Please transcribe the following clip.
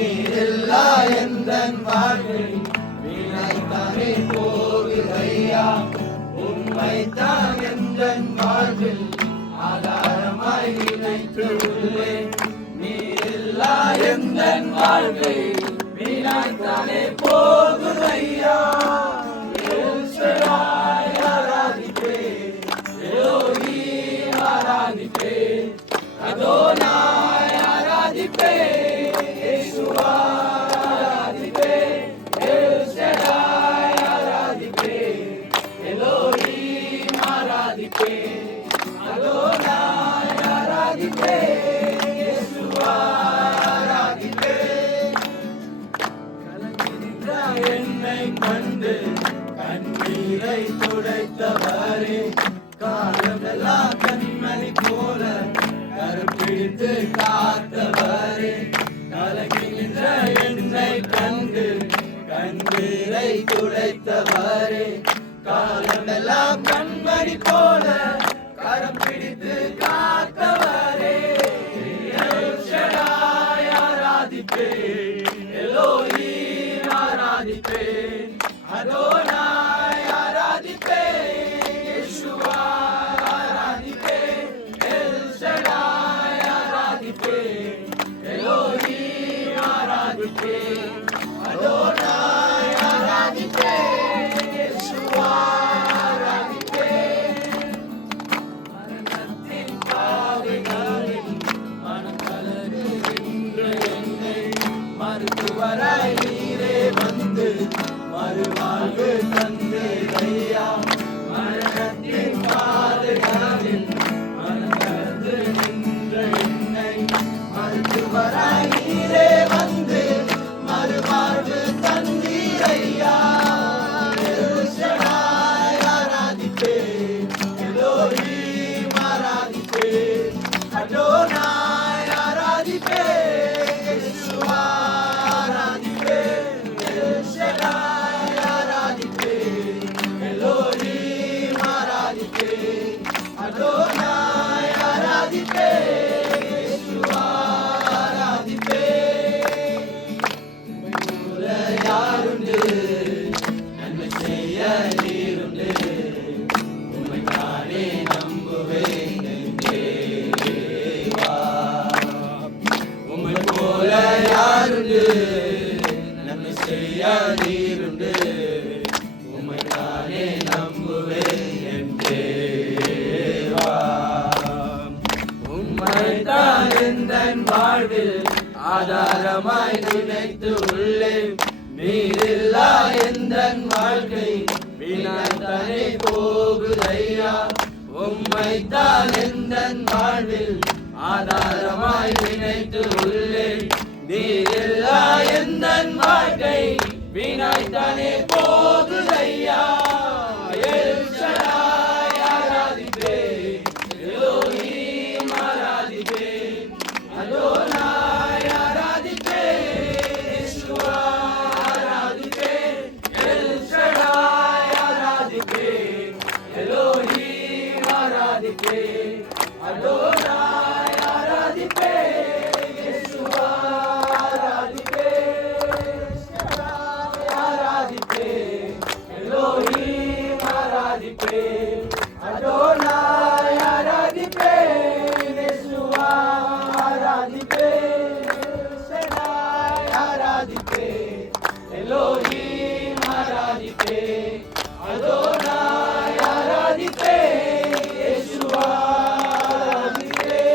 நீரில்லா எந்தன் வாழ்க்கை வீணாய்த்தானே போகுதையா. உம்மைத்தான் எந்தன் வாழ்வில் ஆதாரமாய் நினைத்துள்ளேன். நீரில்லா எந்தன் வாழ்க்கை வீணாய்த்தானே போகுதையா. எல் ஷடாய் ஆராதிப்பேன், எலோஹீம் ஆராதிப்பேன், அதோனாய் ஆராதிப்பேன், யேசுவா ஆராதிப்பேன், எல் ஷடாய் ஆராதிப்பேன், எலோஹீம் ஆராதிப்பேன், அதோனாய் ஆராதிப்பேன், யேசுவா ஆராதிப்பேன். கலங்குகின்ற என்னை கண்டு கண்ணீரை துடைத்தவரே, காலமெல்லாம் கண்மணி போல கருப்பிடித்து காத்தவரே, கலங்குகின்ற என்னை கண்டு கண்ணீரை துடைத்தவரே, காலமெல்லாம் கண்மணி போல கரம் பிடித்து காத்தவரே. எல் ஷடாய் ஆராதிப்பேன், எலோஹீம் ஆராதிப்பேன், அதோனாய் ஆராதிப்பேன், யேசுவா ஆராதிப்பேன், எல் ஷடாய் ஆராதிப்பேன், எலோஹீம் ஆராதிப்பேன், அதோனாய் ஆராதிப்பேன், யேசுவா ஆராதிப்பேன். மரணத்தின் பாதைகளில் மனம் கலங்குகின்ற என்னை மருத்துவராய் நீரே வந்து மறுவாழ்வு தந்தேயா. மரணத்தின் பாதைகளில் மனம் கலந்து நின்ற என்னை மருத்துவராய் நீரே வந்து மறுவாழ்வு தந்தீரையா. எல் ஷடாய் ஆராதிப்பேன், எலோஹீம் ஆராதிப்பேன், அதோனாய் ஆராதிப்பேன், யேசுவா ஆராதிப்பேன், எல் ஷடாய் ஆராதிப்பேன், எலோஹீம் ஆராதிப்பேன், அதோனாய் ஆராதிப்பேன், யேசுவா ஆராதிப்பேன். உம்மை போல யாருண்டு, நன்மை செய்ய நீருண்டு, உம்மைத்தானே நம்புவேன் என் தேவா. உம்மை போல யாருண்டு, நன்மை செய்ய நீருண்டு, உம்மைத்தானே நம்புவேன் என் தேவா. உம்மைத்தான் எந்தன் வாழ்வில் ஆதாரமாய் நினைத்து உள்ளேன். நீரில்லா எந்தன் வாழ்க்கை வீணாய்த்தானே போகுதையா. உம்மைத்தான் எந்தன் வாழ்வில் ஆதாரமாய் நினைத்து உள்ளேன். நீரில்லா எந்தன் வாழ்க்கை வீணாய்த்தானே போகுதையா. எல் ஷடாய் ஆராதிப்பேன், எலோஹீம் ஆராதிப்பேன், அதோனாய் ஆராதிப்பேன், யேசுவா ஆராதிப்பேன், எல் ஷடாய் ஆராதிப்பேன், எலோஹீம் ஆராதிப்பேன், அதோனாய் ஆராதிப்பேன், யேசுவா ஆராதிப்பேன், ஷடாய் ஆராதிப்பேன், எலோஹீம் ஆராதிப்பேன், அதோனாய் ஆராதிப்பேன், யேசுவா ஆராதிப்பேன், ஷடாய் ஆராதிப்பேன், எலோஹீம் ஆராதிப்பேன், அதோனாய் ஆராதிப்பேன், யேசுவா ஆராதிப்பேன்.